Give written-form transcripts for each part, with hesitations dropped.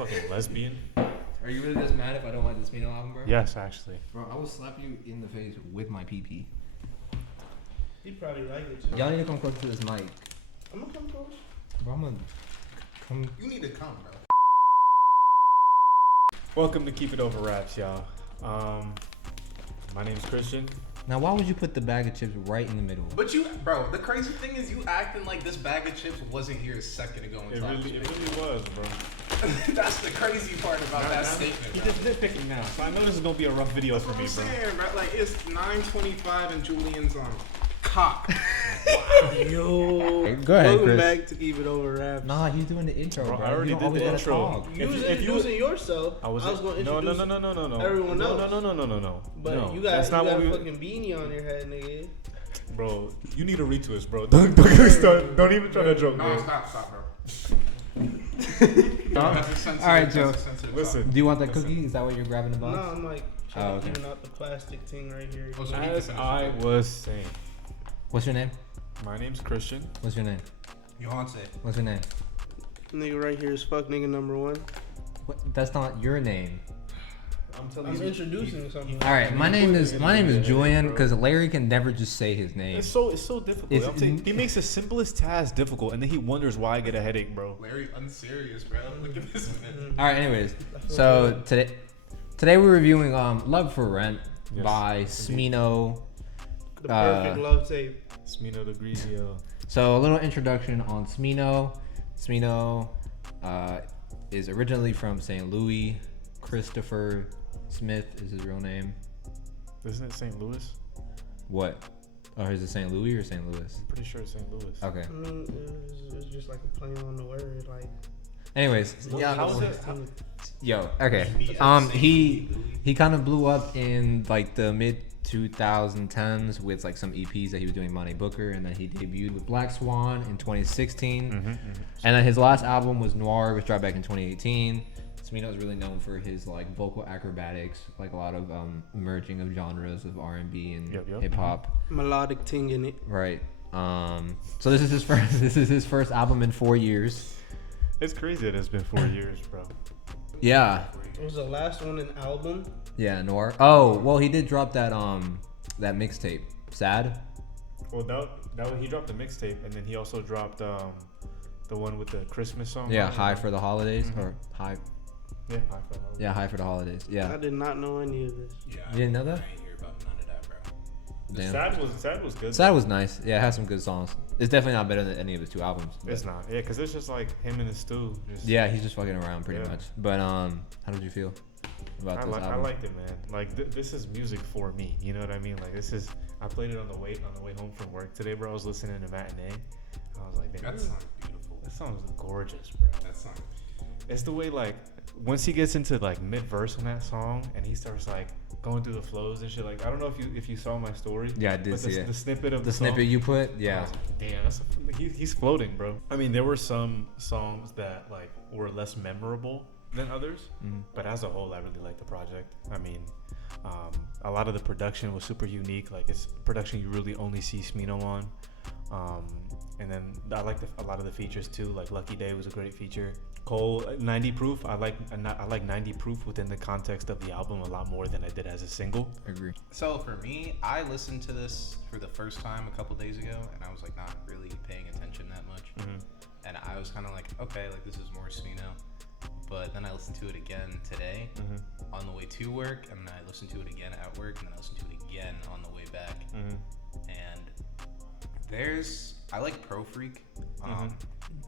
fucking lesbian. Are you really this mad if I don't like the Smino album, bro? Yes, actually. Bro, I will slap you in the face with my PP. He'd probably like it too. Y'all need to come close to this mic. I'm gonna come close. Bro, I'm gonna come. You need to come, bro. Welcome to Keep It Over Raps, y'all. My name's Christian. Now, why would you put the bag of chips right in the middle? But you, bro, the crazy thing is you acting like this bag of chips wasn't here a second ago. It really was, bro. That's the crazy part about that statement. He just nitpicking now, so I know this is gonna be a rough video for me, bro. I'm saying, bro. Like, it's 9:25 and Julian's on cock. Yo. Hey, go ahead, Welcome Chris. back to Keep It Over Raps. Nah, he's doing the intro, bro. I already You don't did always the gotta intro. talk. You was If you- introducing yourself. I was going to introduce no. everyone else. No. But no. you got, That's not you what got we. a fucking beanie on your head, nigga. Bro, you need a retwist, bro. Don't get started. Don't even try to joke, No, bro. stop, bro. All right, Joe. Listen. Do you want that cookie? Is that what you're grabbing the No, box? I'm like Oh, okay. giving out the plastic thing right here. As I was saying, What's your name? my name's Christian. What's your name? Yohance. What's your name? Nigga right here is fuck nigga number one. What? That's not your name. I'm introducing something. All right, my name is Julian because Larry can never just say his name. It's so difficult. It's- I'm saying, he makes the simplest task difficult, and then he wonders why I get a headache, bro. Larry, unserious, bro. Look at this man. All right, anyways, so today we're reviewing "Love for Rent" Yes, by indeed. Smino. The perfect love tape. Smino de Grigio. So a little introduction on Smino. Smino is originally from St. Louis. Christopher Smith is his real name. Isn't it St. Louis? What? Oh, is it St. Louis or St. Louis? I'm pretty sure it's St. Louis. Okay. I mean, it's just like a play on the word, like. Anyways, Yeah, how was it? okay. He kind of blew up in like the mid 2010s with like some EPs that he was doing Monty Booker, and then he debuted with Black Swan in 2016, and then his last album was Noir, which dropped back in 2018. Smino is really known for his like vocal acrobatics, like a lot of merging of genres of R&B and Yep. hip hop. Melodic ting in it. Right. So this is his first. This is his first album in 4 years. It's crazy that it's been 4 years, bro. Yeah. It was the last one an album. Yeah, Noir. Oh, well, he did drop that that mixtape, Sad. Well, that he dropped the mixtape, and then he also dropped the one with the Christmas song. Yeah, on it. High for the Holidays or High. Yeah, High for the Holidays. Yeah, High for the Holidays. I Yeah. did not know any of this. Yeah, You didn't know that? I ain't hear about none of that, bro. Damn. Sad was good. Sad was nice. Yeah, it has some good songs. It's definitely not better than any of his two albums. but- It's not. Yeah, because it's just like him and his stew. Just, Yeah, he's just fucking around pretty Yeah. much. But how did you feel about this I album? liked it, man. Like this is music for me. You know what I mean? Like this is. I played it on the way home from work today, bro. I was listening to Matinee. I was like, man, That song's beautiful. that song's gorgeous, bro. That song. It's the way like once he gets into like mid verse on that song and he starts like going through the flows and shit. Like I don't know if you saw my story. Yeah, I did but see it. The snippet of The song, snippet you put, I yeah. was like, damn, he's floating, bro. I mean, there were some songs that like were less memorable than others, but as a whole, I really liked the project. I mean, a lot of the production was super unique. Like it's production you really only see Smino on. And then I liked a lot of the features too. Like Lucky Day was a great feature. Cole 90 Proof. I like 90 Proof within the context of the album a lot more than I did as a single. Agree. So for me, I listened to this for the first time a couple days ago, and I was like not really paying attention that much. And I was kind of like, okay, like this is more Smino. But then I listened to it again today on the way to work, and then I listened to it again at work, and then I listened to it again on the way back. And I like Pro Freak,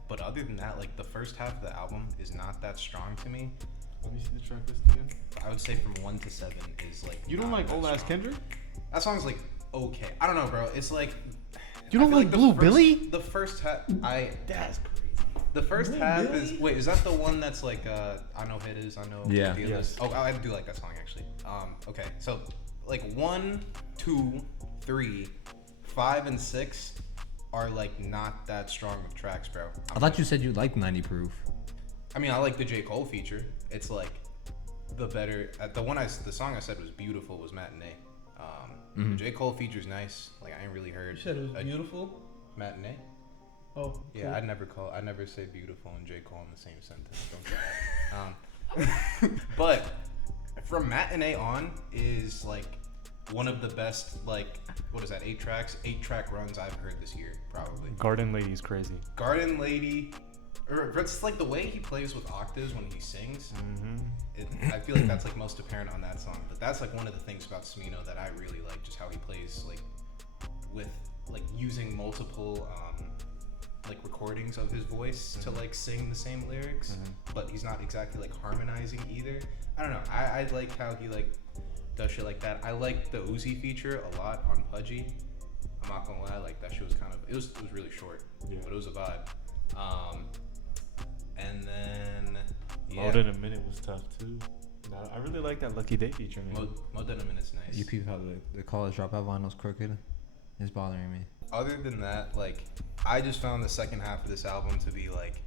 but other than that, like the first half of the album is not that strong to me. Let me see the track list again. I would say from 1 to 7 is like. You don't not like that Old Ass strong. Kendrick? That song's like okay. I don't know, bro. It's like. You don't I feel like the Blue first- Billy? The first half, That's crazy. The first half is wait. Is that the one that's like I know it is. I know. Yeah. Feel Yes. This. Oh, I do like that song actually. Okay. So like 1, 2, 3, 5, and 6 are like not that strong of tracks, bro. I thought you said you liked 90 Proof. I mean, I like the J. Cole feature. It's like the better. The song I said was beautiful was Matinee. The J. Cole feature's nice. Like I ain't really heard. You said it was beautiful. Matinee. Oh. Yeah, I never say beautiful and J. Cole in the same sentence. Don't do that. But from Matinee on is like one of the best, like, what is that, 8-track runs I've heard this year, probably. Garden Lady's crazy. Garden Lady, or it's like the way he plays with octaves when he sings. I feel like that's like most apparent on that song. But that's like one of the things about Smino that I really like, just how he plays like with like using multiple like recordings of his voice to like sing the same lyrics, but he's not exactly like harmonizing either. I don't know. I like how he like does shit like that. I like the Uzi feature a lot on Pudgy. I'm not gonna lie, like that shit was kind of it was really short, but it was a vibe. And then More Than a Minute was tough too. I really like that Lucky Day feature, man. More Than a Minute's nice. You people how the college dropout vinyl's crooked. It's bothering me. Other than that, like I just found the second half of this album to be like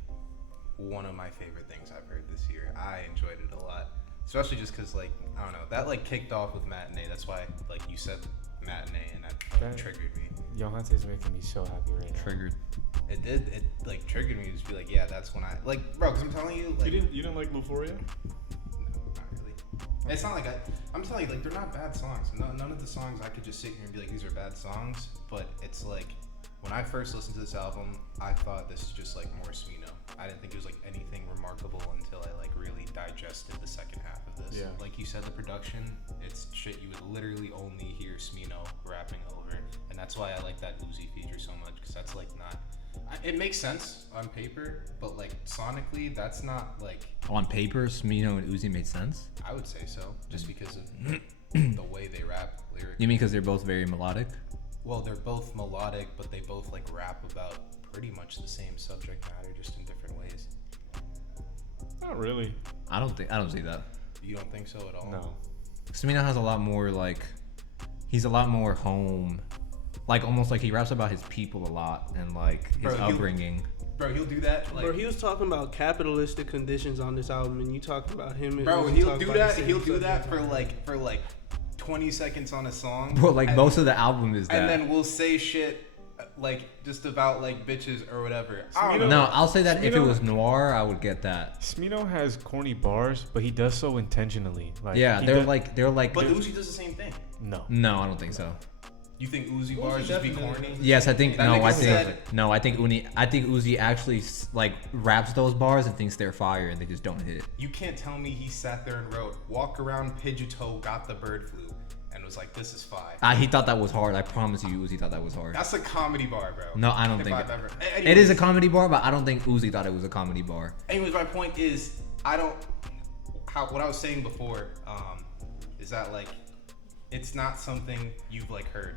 one of my favorite things I've heard this year. I enjoyed it a lot, especially just because like I don't know, that like kicked off with Matinee. That's why like you said Matinee, and that triggered me. Yohance is making me so happy right now. Triggered. It did. It like triggered me to just be like, yeah, that's when I like, bro. Because I'm telling you, like, You didn't like Euphoria? no, not really. It's not like I'm telling you, like, they're not bad songs. None of the songs I could just sit here and be like, these are bad songs. But it's like, when I first listened to this album, I thought this is just like more Smino. I didn't think it was like anything remarkable until I like really digested the second half of this. Yeah. Like you said, the production, it's shit you would literally only hear Smino rapping over, and that's why I like that Uzi feature so much, because that's like not. It makes sense on paper, but like sonically, that's not like. On paper, Smino and Uzi made sense? I would say so, just because of the way they rap lyrically. You mean because they're both very melodic? Well, they're both melodic, but they both like rap about pretty much the same subject matter, just in different ways. Not really. I don't see that. You don't think so at all? No. Smino has a lot more like, he's a lot more home, like almost like he raps about his people a lot and like his upbringing. Bro, he'll do that. Like, Bro, he was talking about capitalistic conditions on this album, and you talking about him. bro, he'll do that. He'll do that for like 20 seconds on a song. Bro, like and, most of the album is that. And then we'll say shit like just about like bitches or whatever. I don't know. No, I'll say that if it was noir, I would get that. Smino has corny bars, but he does so intentionally. Like, Yeah, they're like. But Uzi does the same thing. No, I don't think so. You think Uzi bars just be corny? Yes, I think That nigga said- I think Uzi actually like raps those bars and thinks they're fire and they just don't hit. You can't tell me he sat there and wrote "Walk around Pidgeotto, got the bird flu," and was like, "This is fire." He thought that was hard. I promise you, Uzi thought that was hard. That's a comedy bar, bro. No, I don't If think I've it. ever- It Anyways, is a comedy bar, but I don't think Uzi thought it was a comedy bar. Anyways, my point is, what I was saying before, is that like, it's not something you've like heard,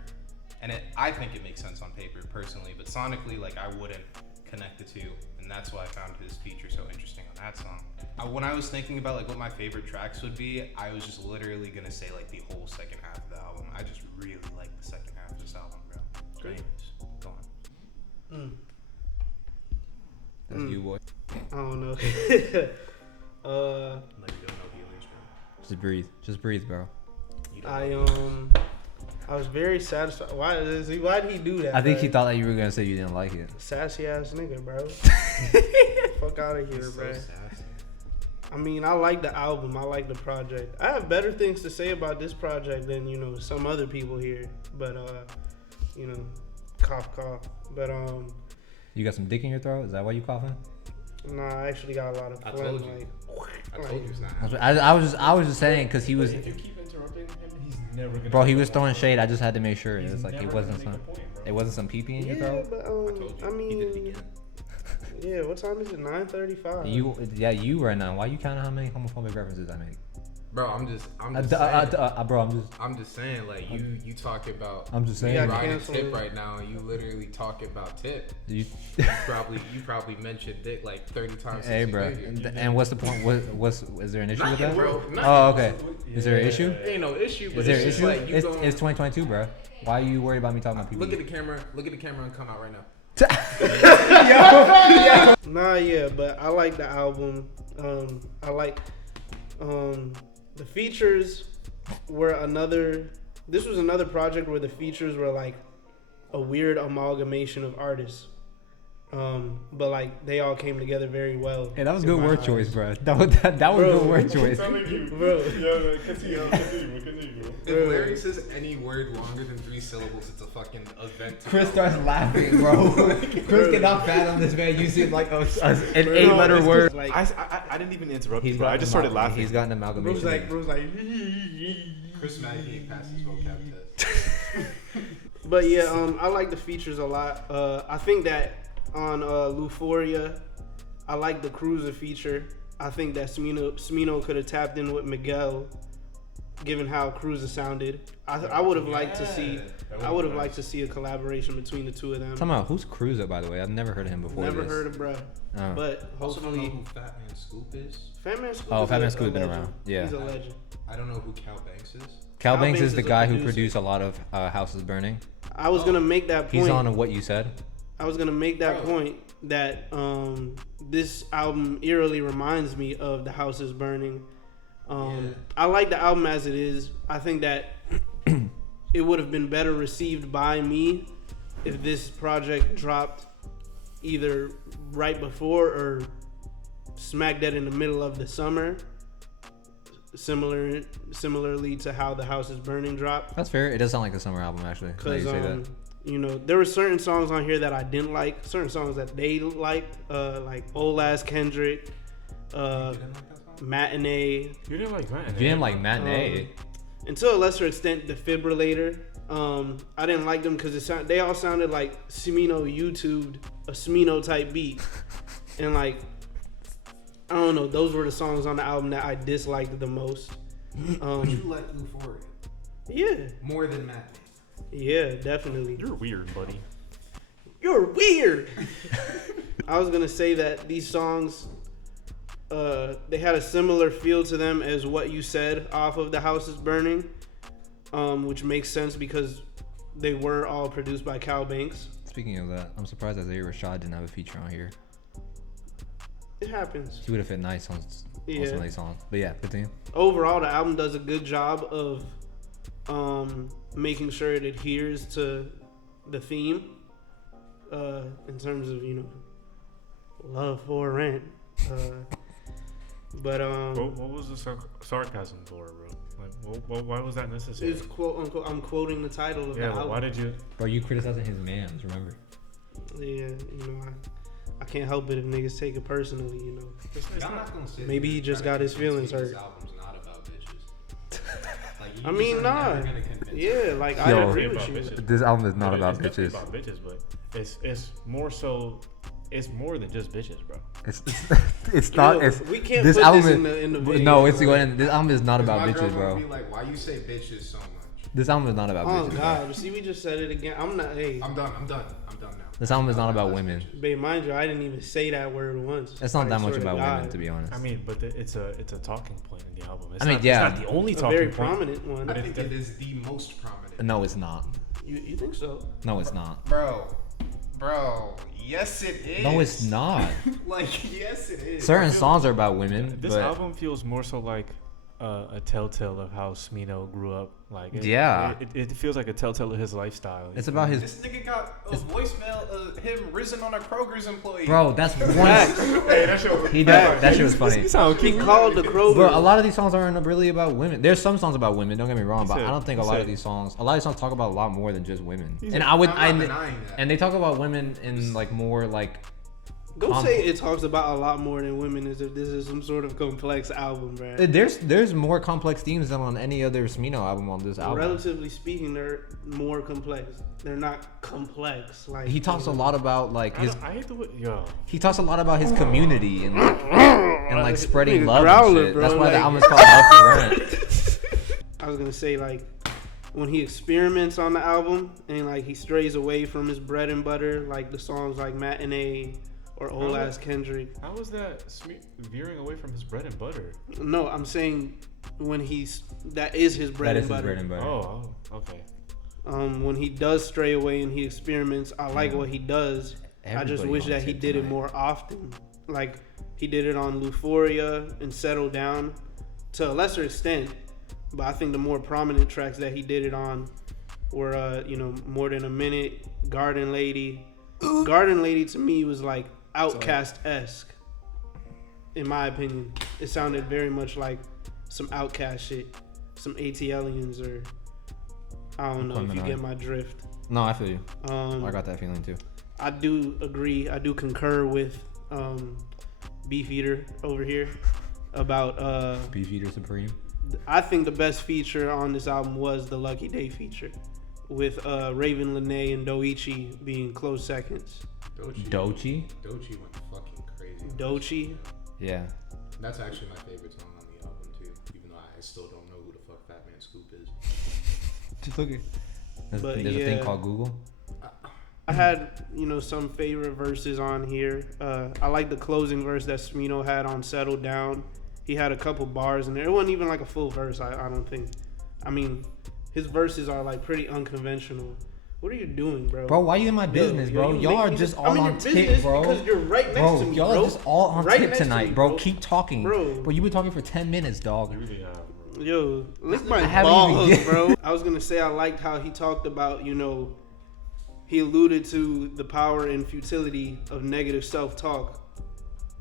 and I think it makes sense on paper personally, but sonically, like, I wouldn't connect the two, and that's why I found his feature so interesting on that song. When I was thinking about like what my favorite tracks would be, I was just literally gonna say like the whole second half of the album. I just really like the second half of this album, bro. Great. Anyways, go on. That's you, boy. I don't know. Like you don't know feelings, bro. Just breathe, bro. You don't know I was very satisfied. Why did he do that? I think he bro? thought that you were gonna say you didn't like it. Sassy ass nigga, bro. Fuck out of here, He's so bro. sassy. I mean, I like the album. I like the project. I have better things to say about this project than, some other people here. But, cough, cough. But, You got some dick in your throat? Is that why you coughing? nah, I actually got a lot of I phlegm. told you. I told you it's not. I was just saying because he was, If you keep interrupting him, he's never gonna. bro. He was throwing shade. I just had to make sure He's it was like it never wasn't gonna some, make a point, bro. it wasn't some pee pee in your Yeah, throat. but, I told you. I He did it mean, again. yeah, what time is it? 9:35. You right now. Why you counting how many homophobic references I make? Bro, I'm just Bro, I'm just saying, like, you talk about I'm just You saying. got riding canceled. Tip right now, and you literally talk about Tip. You, You probably mentioned Dick like 30 times. hey, since bro. you got here. And what's the point? Is there an issue with Nothing, that? bro. Nothing. Oh, okay. Is there an issue? Ain't no issue, but Is there an it's just issue? like you It's going. 2022, bro. Why are you worried about me talking about people? Look at the camera. Look at the camera and come out right now. Nah, yeah, but I like the album. I like the features were another. This was another project where the features were like a weird amalgamation of artists. But like they all came together very well. Hey, that was in good my word eyes. choice, bro. That was good word choice. Bro. Continue. If Larry says any word longer than 3 syllables, it's a fucking event. Chris starts laughing, bro. Chris cannot fathom this man using like an 8-letter word. Like, I didn't even interrupt He's you, bro. I just started laughing. He's got an amalgamation. Bro's like. Chris Mack ain't passed his vocab test. But yeah, I like the features a lot. I think that on Euphoria, I like the Cruiser feature. I think that Smino could have tapped in with Miguel, given how Cruiser sounded. I would have liked to see. I would have liked to see a collaboration between the two of them. Talking about who's Cruiser, by the way? I've never heard of him before. Never heard of bruh. Oh. But Also don't know hopefully, who Fat Man Scoop is. Fat Man Scoop. Oh, is Fat Man a Scoop's been legend. around. Yeah. He's a legend. I don't know who Cal Banks is. Cal Banks is Banks the is a guy who producer. produced a lot of Houses Burning. I was gonna make that point. He's on What You Said. I was gonna make that Bro. point that this album eerily reminds me of The House Is Burning. I like the album as it is. I think that it would have been better received by me if this project dropped either right before or smack dead in the middle of the summer. Similarly to how The House Is Burning dropped. That's fair. It does sound like a summer album, actually. Now you Because, say that. you know, there were certain songs on here that I didn't like, certain songs that they liked, like Old Ass Kendrick, Matinee. You didn't like Matinee. You didn't like Matinee. And to a lesser extent, Defibrillator. I didn't like them because they all sounded like Smino YouTubed a Smino type beat. And like, I don't know, those were the songs on the album that I disliked the most. But you like Euphoria Yeah, more than Matinee. yeah, definitely. You're weird, buddy. You're weird. I was gonna say that these songs, they had a similar feel to them as What You Said off of The House Is Burning, which makes sense because they were all produced by Cal Banks. Speaking of that, I'm surprised Isaiah Rashad didn't have a feature on here. It happens. He would have fit nice on Yeah. some of these songs. But yeah, continue. Overall, the album does a good job of making sure it adheres to the theme in terms of, you know, love for rent. But What was the sarcasm for, bro? Like, why was that necessary? it's quote unquote. I'm quoting the title of the Yeah, album. but why did you? Bro, you criticizing his mans, remember? Yeah, you know, I can't help it if niggas take it personally, you know. I'm not gonna say Maybe he just got his feelings This hurt. album's not about bitches. Like, you I mean, just are nah. never gonna convince me. Yeah, like I Yo. agree About with you. bitches. This album is not It- about it's definitely bitches. about bitches, but it's more so. It's more than just bitches, bro. It's not. Yo, It's we can't this put album. this in the video. No, it's going. This album is not 'Cause about my girl bitches, gonna bro. Be like, why you say bitches so much? This album is not about Oh bitches. Bro. God, see, we just said it again. I'm not. Hey, I'm done now. This album is not about women. babe, mind you, I didn't even say that word once. It's not I that much swear to about God. women, to be honest. I mean, but it's a talking point in the album. It's I mean, not, yeah. it's not the only A talking very point. prominent one. I think it is the most prominent. No, it's not. You think so? No, it's not. Bro, yes it is. No, it's not. Like, yes it is. Certain songs are about women, This but album feels more so like a telltale of how Smino grew up. Like, Yeah. it feels like a telltale of his lifestyle. it's about his. This nigga got a voicemail of him risen on a Kroger's employee. Bro, that's one. Hey, that shit was He did. That shit was funny. He called the Kroger. Bro, a lot of these songs aren't really about women. There's some songs about women. Don't get me wrong, but said- I don't think a he lot of said- these songs. A lot of these songs talk about a lot more than just women. He And said- I would. I'm not denying that. And they talk about women in like more like. Don't say it talks about a lot more than women as if this is some sort of complex album, bro. There's more complex themes than on any other Smino album on this album. Relatively speaking, they're more complex. They're not complex. Like He talks a lot about like his. I hate the way, yo. He talks a lot about his community and like spreading Nigga love growling, and shit. bro, That's why like- the album's called Love for Rent. I was gonna say, like, when he experiments on the album and like he strays away from his bread and butter, like the songs like Matinee or Old Ass Kendrick. How was that veering away from his bread and butter? No, I'm saying when that is his bread That and is his butter. bread and butter. Oh, okay. When he does stray away and he experiments, I like what he does. I just Everybody wish on that he tape did it tonight. more often. Like he did it on Euphoria and Settle Down to a lesser extent, but I think the more prominent tracks that he did it on were More Than a Minute, Garden Lady, Garden Lady to me was like Outkast-esque. In my opinion, it sounded very much like some Outkast shit, some ATLians, or I don't know if you get my drift. No, I feel you. I got that feeling too. I do agree. I do concur with Beef Eater over here about Beef Eater Supreme. I think the best feature on this album was the Lucky Day feature, with Raven Lene and Doichi being close seconds. Dochi went fucking crazy. Dochi. Yeah. That's actually my favorite song on the album too, even though I still don't know who the fuck Fat Man Scoop is. Just look at. There's a thing called Google. I had, some favorite verses on here. I like the closing verse that Smino had on Settle Down. He had a couple bars in there. It wasn't even like a full verse, I don't think. I mean, his verses are like pretty unconventional. What are you doing, bro? Bro, why you in my business, bro? Y'all are just all on tip, bro. Because you're right next to me, y'all bro. are just all on tip tonight, bro. Bro. Keep talking. Bro, you've been talking for 10 minutes, dog. Yo, lick my balls, bro. I was gonna say I liked how he talked about, he alluded to the power and futility of negative self-talk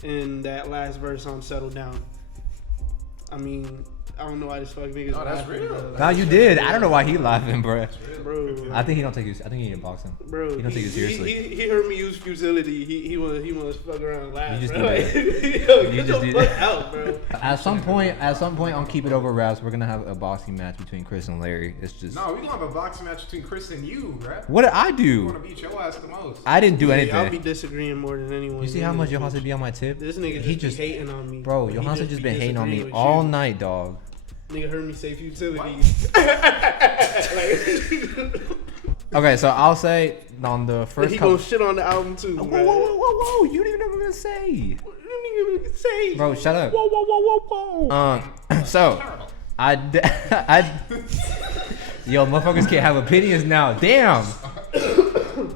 in that last verse on Settle Down. I mean, I don't know why this fucking nigga's that's laughing, real. bro. No, you did. I don't know why he laughing, bro. Bro, I think he don't take you. I think he need to box him. bro, he don't take you seriously. He heard me use futility. He was fuck around and laugh. You just bro. did Yo, You get just the did fuck that. out, bro. At some point on Keep It Over Raps, we're gonna have a boxing match between Chris and Larry. It's just No, we gonna have a boxing match between Chris and you, right? what did I I do? wanna beat your ass the most. I didn't do Yeah, anything. I'll be disagreeing more than anyone. You see how much Yohance be on my tip? This nigga He just be hating on me. Bro, He Yohance just be been hating on me disagreeing with all you. night, dog. Nigga heard me say futility. Okay, so I'll say on the first He couple. gonna shit on the album too. Whoa, bro. whoa, whoa, whoa, whoa! You didn't even know what I'm gonna say, What you even say? bro. Shut up. Whoa, whoa, whoa, whoa, whoa. So yo, motherfuckers can't have opinions now. Damn.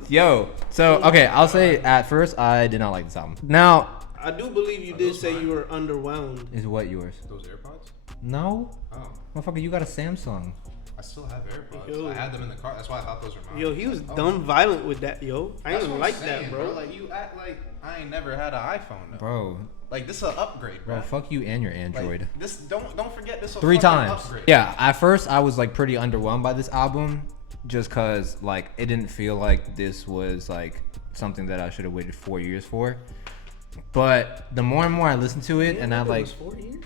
Yo, so okay, I'll say at first I did not like this album. Now, I do believe you did say you were underwhelmed. is what yours? Those AirPods? No, Oh, motherfucker, you got a Samsung. I still have AirPods. Yo. I had them in the car. That's why I thought those were mine. Yo, he was dumb violent with that, yo. I That's didn't what I'm like saying, that, bro. Like you act like I ain't never had an iPhone, though. Bro, Like this is an upgrade, bro. fuck you and your Android. Like, this don't forget this. 3 times. Yeah, at first I was like pretty underwhelmed by this album, just cause like it didn't feel like this was like something that I should have waited 4 years for. But the more and more I listened to it, and I like, 4 years.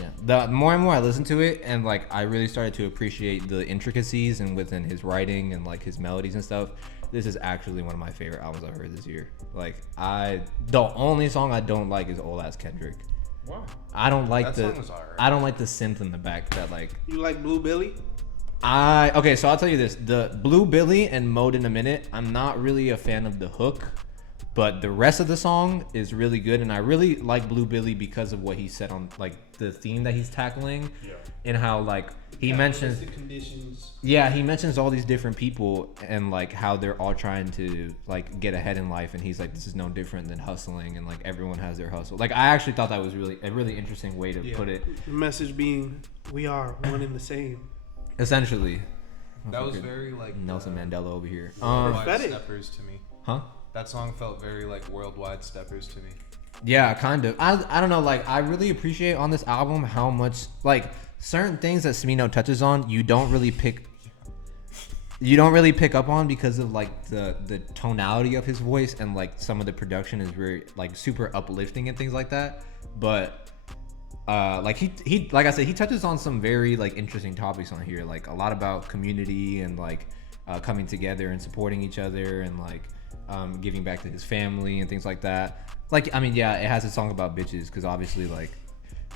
yeah, the more and more I listened to it, and like I really started to appreciate the intricacies and within his writing and like his melodies and stuff. This is actually one of my favorite albums I've heard this year. Like the only song I don't like is Old Ass Kendrick. Wow. I don't like That the song was alright. I don't like the synth in the back that like You like Blue Billy? okay, so I'll tell you this. The Blue Billy and Mode in a Minute, I'm not really a fan of the hook, but the rest of the song is really good, and I really like Blue Billy because of what he said on like the theme that he's tackling, Yeah. and how like he mentions The conditions. he mentions all these different people and like how they're all trying to like get ahead in life, and he's like, this is no different than hustling, and like everyone has their hustle. Like I actually thought that was really a really interesting way to put it. The message being, we are one and the same. Essentially, That was very like Nelson Mandela over here. Worldwide Prophetic. Steppers to me. Huh? That song felt very like Worldwide Steppers to me. Yeah, kind of. I don't know. Like, I really appreciate on this album how much like certain things that Smino touches on, you don't really pick up on because of like the tonality of his voice, and like some of the production is very like super uplifting and things like that. But like he like I said, he touches on some very like interesting topics on here, like a lot about community and like coming together and supporting each other, and like giving back to his family and things like that. Like, I mean, yeah, it has a song about bitches, because obviously, like,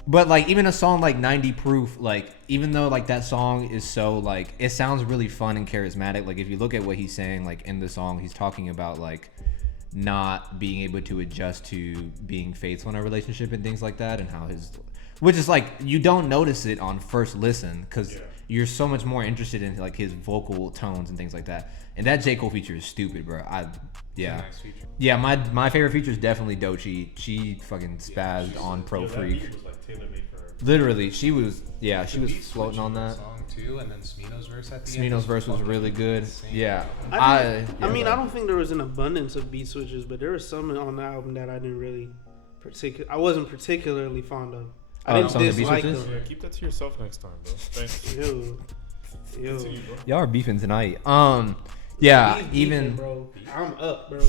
but like even a song like 90 Proof, like even though like that song is so like it sounds really fun and charismatic, like if you look at what he's saying, like in the song, he's talking about like not being able to adjust to being faithful in a relationship and things like that, and how which is like you don't notice it on first listen because you're so much more interested in like his vocal tones and things like that. And that J. Cole feature is stupid, bro. Yeah. Nice feature. Yeah, my favorite feature is definitely Dochi. She fucking spazzed on Pro That Freak. beat was like tailor-made for her. Literally, she was The floating beat on switch in that. Song too, and then Smino's verse at the end. Smino's verse was really good. insane. Yeah. I mean, I don't think there was an abundance of beat switches, but there was some on the album that I didn't really I wasn't particularly fond of. I didn't some of the beat dislike switches? them. Yeah, keep that to yourself next time, bro. Thanks. Yo. Continue, bro. Y'all are beefing tonight. Yeah, He's even beefing, bro. I'm up, bro.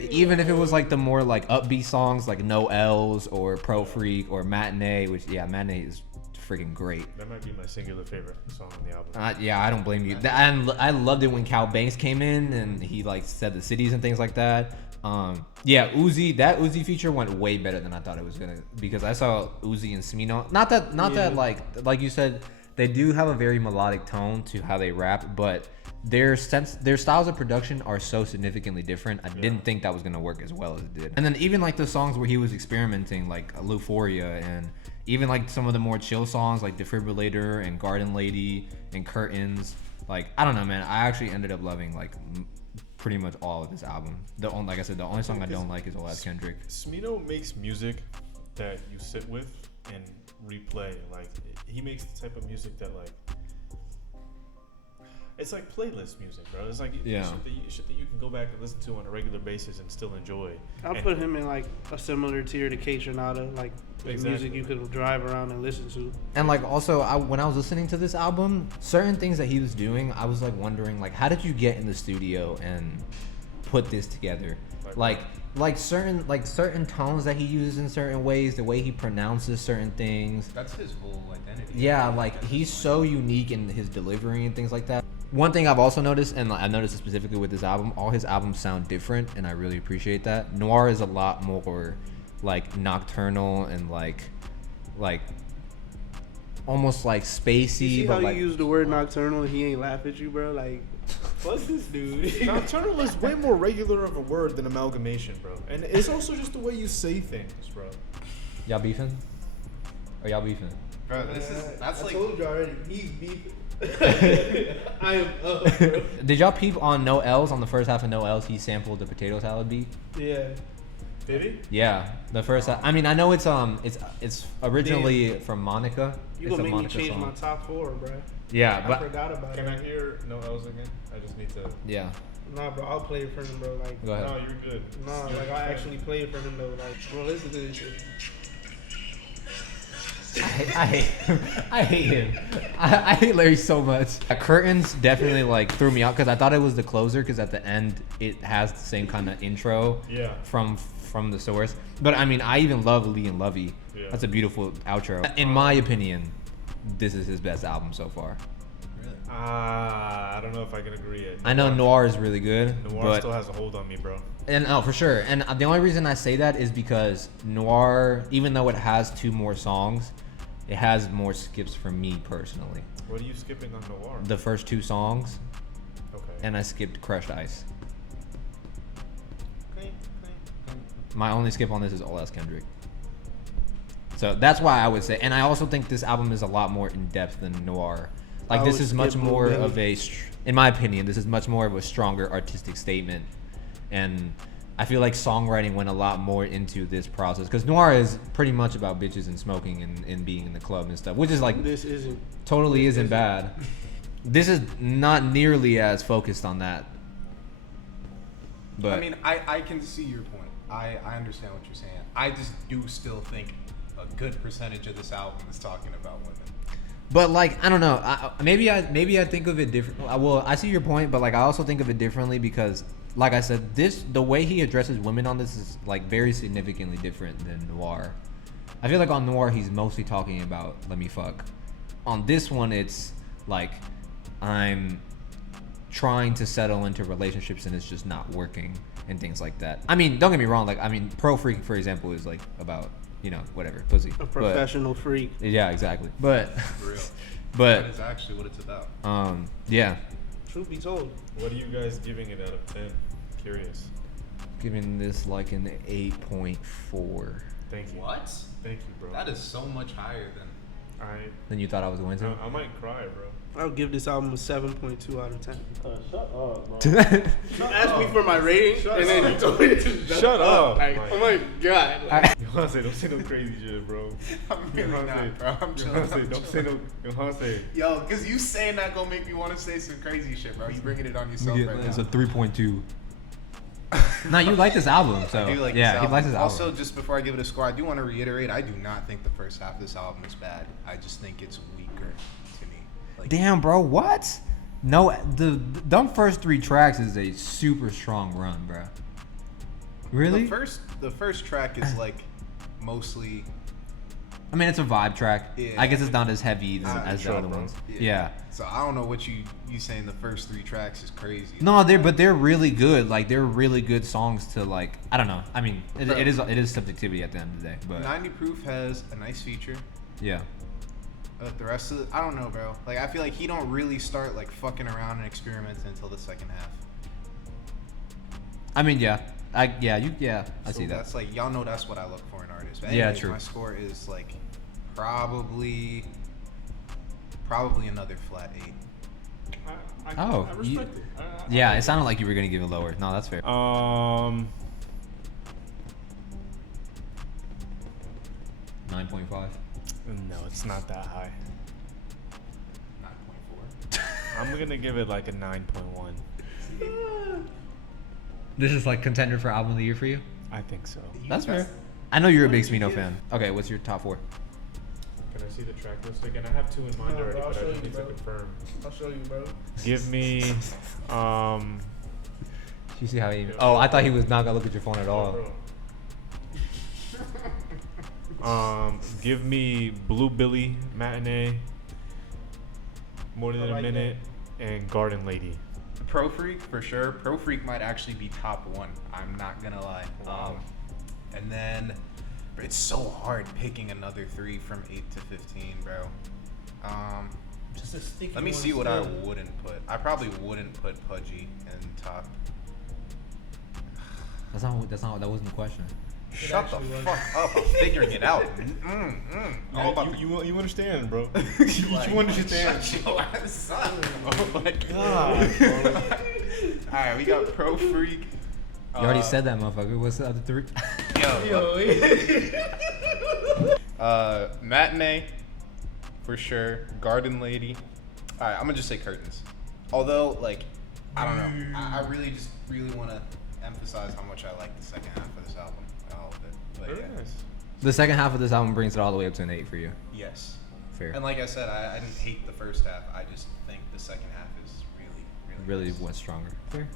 even if it was like the more like upbeat songs like No L's or Pro Freak or Matinee, which Matinee is freaking great. That might be my singular favorite song on the album. Yeah, I don't blame you. I loved it when Cal Banks came in and he like said the cities and things like that. Uzi, that Uzi feature went way better than I thought it was gonna, because I saw Uzi and Smino. Not that like you said, they do have a very melodic tone to how they rap, but their styles of production are so significantly different. I didn't think that was gonna work as well as it did. And then even like the songs where he was experimenting, like Euphoria, and even like some of the more chill songs like Defibrillator and Garden Lady and Curtains. Like, I don't know, man. I actually ended up loving like pretty much all of this album. Like I said, the only song I don't like is Old Ass Kendrick. Smino makes music that you sit with and replay. Like, he makes the type of music that like, it's like playlist music, bro. It's like shit that you can go back and listen to on a regular basis and still enjoy. I'll put him in like a similar tier to K Tronada, like music you could drive around and listen to. And like also, when I was listening to this album, certain things that he was doing, I was like wondering, like, how did you get in the studio and put this together? Like certain tones that he uses in certain ways, the way he pronounces certain things. That's his whole identity. Yeah, like he's so unique in his delivery and things like that. One thing I've also noticed, and I noticed it specifically with this album, all his albums sound different, and I really appreciate that. Noir is a lot more like nocturnal and like almost like spacey. You see but how like, you use the word nocturnal and he ain't laugh at you, bro? Like, fuck this dude. Nocturnal is way more regular of a word than amalgamation, bro. And it's also just the way you say things, bro. y'all beefing? Or y'all beefing? Bro, that's like. I told you already, he's beefing. I am up, bro. Did y'all peep on No L's on the first half of No L's? He sampled the potato salad beat. Yeah. Did he? Yeah, the first. I mean, I know it's originally from Monica. You It's gonna a make Monica me change song. my top 4, bro. Yeah, I but forgot about Can it. I hear No L's again? I just need to. yeah, Nah, bro, I'll play it for him, bro. Like, go ahead. No, you're good. nah, like I actually play it for him though. Like, bro, listen to this shit. I hate him. I hate him. I hate Larry so much. Curtains definitely like threw me out because I thought it was the closer, because at the end it has the same kind of intro Yeah. from the source. But I mean, I even love Lee and Lovey. Yeah. That's a beautiful outro. In my opinion, this is his best album so far. Really? I don't know if I can agree yet. I know Noir is really good, Noir but still has a hold on me, bro. and for sure. And the only reason I say that is because Noir, even though it has 2 more songs, it has more skips for me personally. What are you skipping on Noir? The first 2 songs, Okay. and I skipped Crushed Ice. Clink, clink, clink. My only skip on this is Old Ass Kendrick. So that's why I would say, and I also think this album is a lot more in depth than Noir. Like, I this would is much skip more Blue of a, in my opinion, this is much more of a stronger artistic statement, and I feel like songwriting went a lot more into this process, because Noir is pretty much about bitches and smoking and being in the club and stuff, which is like This isn't. totally isn't bad. This is not nearly as focused on that. But I mean, I can see your point. I understand what you're saying. I just do still think a good percentage of this album is talking about women. But like, I don't know. Maybe I think of it different. Well, I see your point, but like, I also think of it differently because, like I said, the way he addresses women on this is like very significantly different than Noir. I feel like on Noir he's mostly talking about let me fuck. On this one, it's like I'm trying to settle into relationships and it's just not working and things like that. I mean, don't get me wrong. Like, I mean, Pro Freak, for example, is like about, you know, whatever, pussy. A professional freak. Yeah, exactly. But For real. but That is actually what it's about. yeah, Truth be told. What are you guys giving it out of 10? Curious. giving this like an 8.4 Thank you. What? Thank you, bro. That is so much higher than. than you thought I was going to. I might cry, bro. I'll give this album a 7.2 out of 10. Shut up, bro. You asked me for my rating, and then you told me to Shut up. Like, Mike. oh my god. Like, Yohance, don't say no crazy shit, bro. I'm really not, bro. I'm chilling. Yohance, don't say no. Yohance. Yo, cause you saying that gonna make me want to say some crazy shit, bro. You bringing it on yourself right It's now. a 3.2. No, you like this album, so I do like yeah, this he album. likes this album. Also, just before I give it a score, I do want to reiterate, I do not think the first half of this album is bad. I just think it's weaker to me. Like, Damn, bro, what? No, them first 3 tracks is a super strong run, bro. Really? the first track is like mostly. I mean, it's a vibe track. Yeah. I guess it's not as heavy as the sure, other bro. ones. Yeah. So I don't know what you saying the first 3 tracks is crazy. No, they're really good. Like they're really good songs to like. I don't know. I mean, it is subjectivity at the end of the day. But 90 Proof has a nice feature. yeah. The rest of I don't know, bro. Like I feel like he don't really start like fucking around and experimenting until the second half. I mean, yeah. I So see that. that's like y'all know that's what I look for in artists. But Yeah, anyways, true. My score is like probably another flat 8. Oh, I respect you- it. Yeah, it sounded like you were gonna give it lower. No, that's fair. 9.5. No, it's not that high. 9.4. I'm gonna give it like a 9.1. This is like contender for album of the year for you. I think so. That's fair. I know you're a big Smino fan. Okay, what's your top 4? Can I see the track list again? I have 2 in mind No, already, bro, I'll but I show just you, need to bro. confirm. I'll show you, bro. Give me, You see how he? Oh, I thought he was not gonna look at your phone at all. give me Blue Billy Matinee, More Than I a like Minute, and Garden Lady. Pro Freak for sure. Pro Freak might actually be top 1. I'm not gonna lie. Wow. And then it's so hard picking another 3 from 8 to 15, bro. Just a sticky Let me one see what I still. wouldn't put. I probably wouldn't put Pudgy in top. That wasn't the question. Shut the actually was. fuck up! I'm figuring it out. All about the you understand, bro. Like, you understand. Shut your ass up. Oh my God, All right, we got Pro Freak. You already said that, motherfucker. What's the other 3? Matinee, for sure. Garden Lady. All right, I'm gonna just say Curtains. Although, like, I don't know. I really want to emphasize how much I like the second half of this album. All of it. But Very yeah. nice. The second half of this album brings it all the way up to an 8 for you. Yes. Fair. And like I said, I didn't hate the first half. I just think the second half is really Really nice. what's stronger. Fair.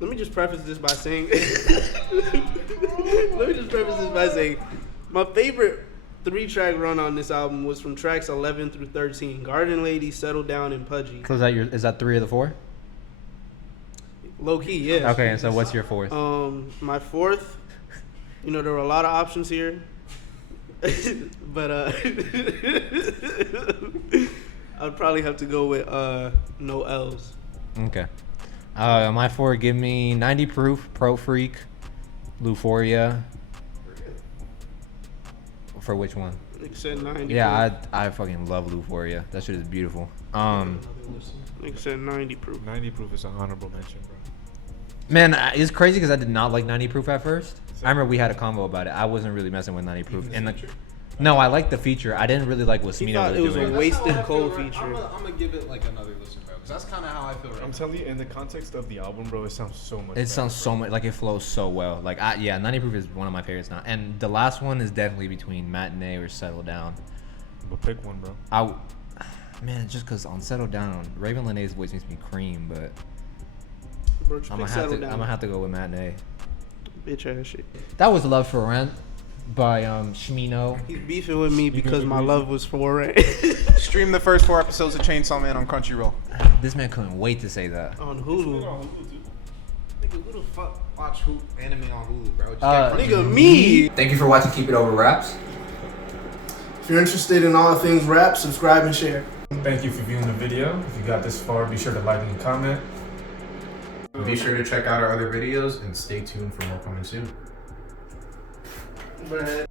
Let me just preface this by saying. My favorite 3-track run on this album was from tracks 11 through 13. Garden Lady, Settle Down, and Pudgy. So is that 3 of the 4? Low key, yeah. Okay, and so what's your 4th? My 4th, there were a lot of options here, but I'd probably have to go with No L's. Okay. My 4, give me 90 Proof, Pro Freak, Euphoria. For which one? Nigga said 90. Yeah, I fucking love Euphoria. That shit is beautiful. Nigga said 90 proof. 90 Proof is an honorable mention, bro. Man, it's crazy because I did not like 90 Proof at first. I remember we had a combo about it. I wasn't really messing with 90 Proof. No, I liked the feature. I didn't really like what He Smino thought was it was doing. a wasted I'm cold feature. gonna give it like another listen, bro. Cause that's kind of how I feel right I'm now. telling you, in the context of the album, bro, it sounds so much. It sounds so much like it flows so well. Like, 90 Proof is one of my favorites now. And the last one is definitely between Matinee or Settle Down. But pick one, bro. Man, just because on Settle Down, Raven Lene's voice makes me cream, but Bro, I'm gonna have to go with Matinee. Bitch ass shit. That was Love for Rent by Smino. He's beefing with me because my love was for it. Stream the first 4 episodes of Chainsaw Man on Crunchyroll. This man couldn't wait to say that. On Hulu. Nigga, who the fuck watch anime on Hulu, bro? Nigga, me. Thank you for watching Keep It Over Raps. If you're interested in all things rap, subscribe and share. Thank you for viewing the video. If you got this far, be sure to like and comment. Be sure to check out our other videos and stay tuned for more coming soon. Bruh.